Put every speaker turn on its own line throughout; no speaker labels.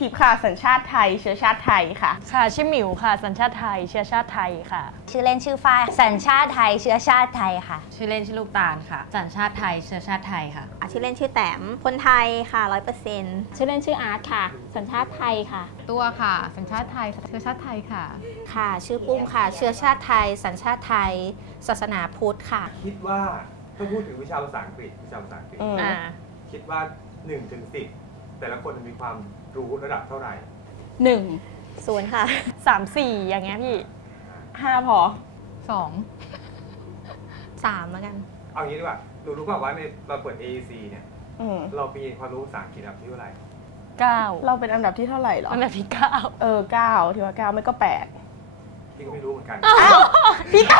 ทิพย์ค่ะ สัญชาติไทย เชื้อชาติไทยค่ะ
ค่ะชื่อหมิวค่ะ สัญชาติไทย เชื้อชาติไทยค่ะ
ชื่อเล่นชื่อฝ้ายสัญชาติไทย เชื้อชาติไทยค่ะ
ชื่อเล่นชื่อลูกตาลค่ะ สัญชาติไทย เชื้อชาติไทยค่ะ
ชื่อเล่นชื่อแต้มคนไทยค่ะร้อยเปอร์เซ็นต์
ชื่อเล่นชื่ออาร์ตค่ะ สัญชาติไทยค่ะ
ตัวค่ะ สัญชาติไทย เชื้อชาติไทยค่ะ
ค่ะ ชื่อปุ้มค่ะ เชื้อชาติไทย สัญชาติไทย ศาสนาพุทธค่ะ
คิดว่าถ้าพูดถึงวิชาภาษาอังกฤษวิชาภาษาอังกฤษ
อืม
อ่า
คิดว่า1ถึง10แต่ละคนมีความ รู้ระดับเท่าไหร่
หนึ่ง
ศูนย์ค่ะ
สามสี่อย่างเงี้ยพี่
ห้าพอ
สอง
สามแล้วกัน
เอางี้ดีกว่าหนูรู้เปล่าว่าในเราเปิด AEC เนี่ย
อืม
เรามีความรู้ภาษาอังกฤษระดับที่เท่าไหร่
เก้า
เราเป็นอันดับที่เท่าไหร่เหรอ
อันดับที่เก้า
เออเก้าที่ว่าเก้าไม่ก็แปด
พี่ก็ไม่รู้เหมือนกัน
พี่ก็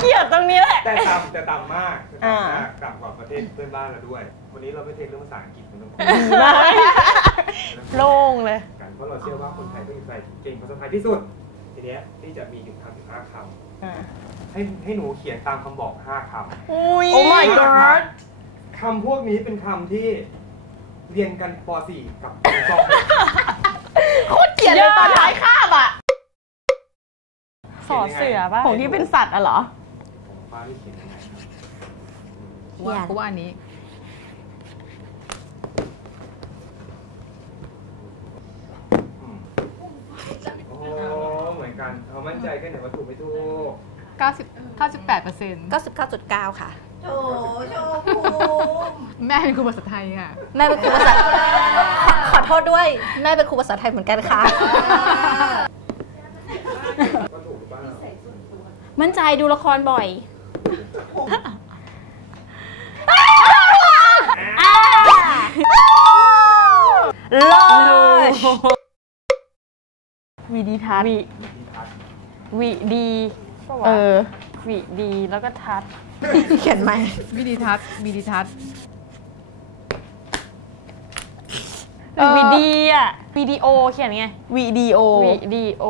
เกลียดตรงนี้แหละ
แต่ต่ำแต่ต่ำมากแต่ต่ำมาก
อ่า
ต่ำกว่าประเทศเพื่อนบ้านเราด้วย วันนี้เราไม่เทคเรื่องภาษาอังกฤษมันต้องคุย
โล่งเลย
กันเพราะเราเชื่อว่าคนไทยต้องมีใครเก่งภาษาไทยที่สุด ทีเนี้ยที่จะมีอยู่คำสิบห้าค
อ่าำ
ให้ให้หนูเขียนตามคำบอกห้าคำ
อุ้ย
โอ้ my god
คำพวกนี้เป็นคำที่เรียนกันป .4 กับป
โคตรเกลียดเลยตอนท้ายคาบอะ
สอเสือป่ะ
ของที่เป็นสัตว์อะเหรอ
.2 ของฟ้าที่เขียนยังไงครับ
ว่ากูว่าอันนี้
อืมโอ้เหมือนกัน เอามั่นใจแค่ไหนว่าถูกไม่ถูก
90 98เปอร์เซ็นต์
99.9 ค่ะ
แม่เป็นครูภาษาไทยค่ะ
แม่เป็นครูภาษาขอขอโทษด้วย แม่เป็นครูภาษาไทยเหมือนกันค่ะ
ว่าถูกหรือเปล่า
มั่นใจดูละครบ่อย
โล่ง
วีดีทัศน์
วิ
ที่ทัด
วิดีปะวะ
เออ
วิดีแล้วก็ทัด
เขียนไหม
วิดีทัศน์วิดีทัศน์
เออ
วิดีอะวิดีโอเขียนไง
วิดีโอ
วิดีโอ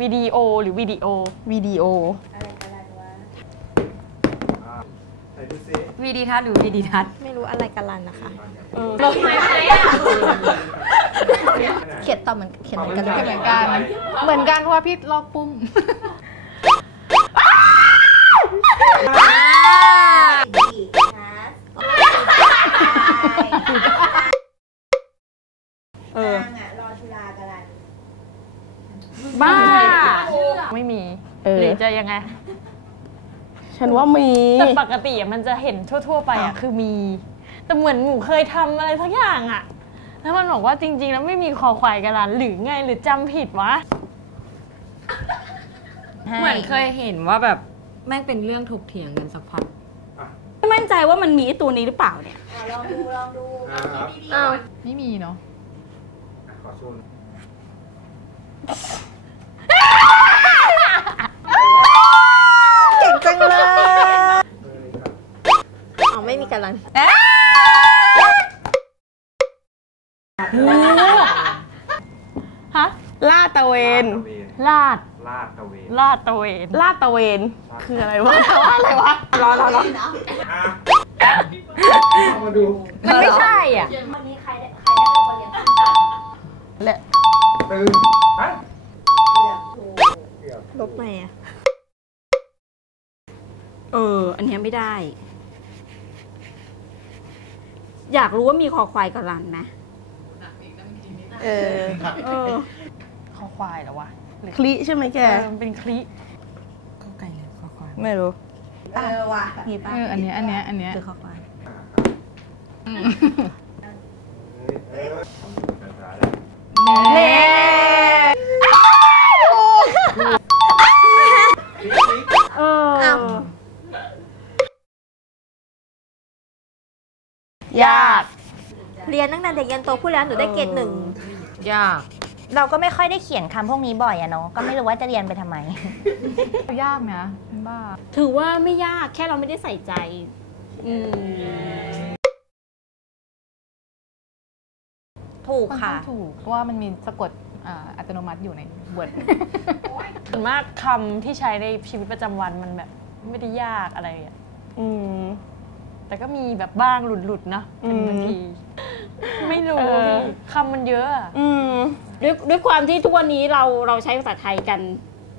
วิดีโอหรือวิดีโอ
วิดีโอ
อ่าไหน ดูซิ
วีดีทัศน์หรือวีดีทัศน์
ไม่รู้อะไรกันลันนะคะ
เออ
เขียนต่อเหมือนเขียนเหมือนกัน
เหมือนกัน เหมือนกันเพราะว่าพี่ลอกปุ้ม
เออ
บ้า ไม่มี
เออ
หรือจะยังไง
ฉันว่ามี
แต่ปกติอะมันจะเห็นทั่ว ๆ ไปอะคือมี แต่เหมือนหนูเคยทำอะไรสักอย่างอะแล้วมันบอกว่าจริง ๆ แล้วไม่มีคอควายกันลันหรือไงหรือจำผิดวะ
เหมือนเคยเห็นว่าแบบแม่งเป็นเรื่องถกเถียงกันสักพัก
ไม่มั่นใจว่ามันมีไอ้ตัวนี้หรือเปล่าเนี่ย
อ่าครับ
อ้าว
ไม่มีเนาะ
อะขอชม
เก่งจังเลย
เออครับ
อ๋อไม่มีกันลัน
ฮะ
ลาดตระเวน
ลาดตระเวน
ลาด
ลาดตระเวน
ลาดตระเวน
ลาดตระเวน คืออะไรวะว่าอะไรวะ รอรอรอ
อะเอามาดู
มันไม่ใช่อะ
และ
ตื่นฮะเกือบ
ลบไหมอะ
เออ อันเนี้ยไม่ได้ อยากรู้ว่ามีคอควายกับลันไหม
เออ
เออ
คอควายเหรอวะหรือ
คลิใช่ไหมแก
เออมันเป็นคลิ
ไม่รู้
มีป่ะ
เอออันเนี้ยอันเนี้ยอันเนี้ย
หรือข้อความ
อืม
เออเอาดูกันซะเล ยา
ก
เรียนตั้งแต่เด็กยันโตพูดแล้วหนูได้เกรดหนึ่ง
ยาก
เราก็ไม่ค่อยได้เขียนคำพวกนี้บ่อยอะเนาะก็ไม่รู้ว่าจะเรียนไปทำไม
ยากนะบ้า
ถือว่าไม่ยากแค่เราไม่ได้ใส่ใจ อืม
ถูก
ค่อน
ค่ะ
ข้างถูกเพราะว่ามันมีสะกดอ่าอัตโนมัติอยู่ใน Word
ส่วนมากคำที่ใช้ในชีวิตประจำวันมันแบบไม่ได้ยากอะไรอะ
อืม
แต่ก็มีแบบบ้างหลุดๆเนาะเป็นบางทีไม่รู้
เออ
พี่คำมันเยอะอะ
อืมด้วยด้วยความที่ทุกวันนี้เราเราใช้ภาษาไทยกัน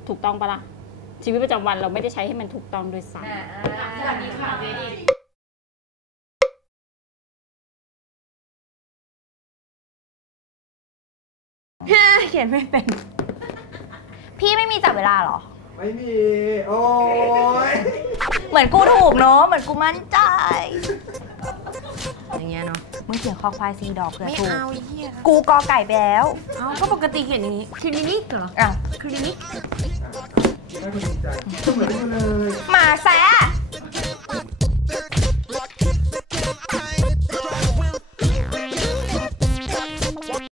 ถูกต้องปะล่ะชีวิตประจำวันเราไม่ได้ใช้ให้มันถูกต้องด้วยซ้ำ
เขียนไม่เป็น
พี่ไม่มีจับเวลาเหรอ
ไม่มี โอ้ย
เหมือนกูถูกเนาะ เหมือนกูมั่นใจ
อย่างเงี้ยเนาะ
มึงเขียนคอควายซีดอกเผื่อ
ไม่
ถูก
เอาไอ้เหี้ย
กูกอไก่ไปแล้ว
เอาก็ปกติเขียนอย่างนี้คลินิกเหรอ
อ้าว
คลินิก
ได้คนจริงใจเหมือนกันเลย
หมาแซะ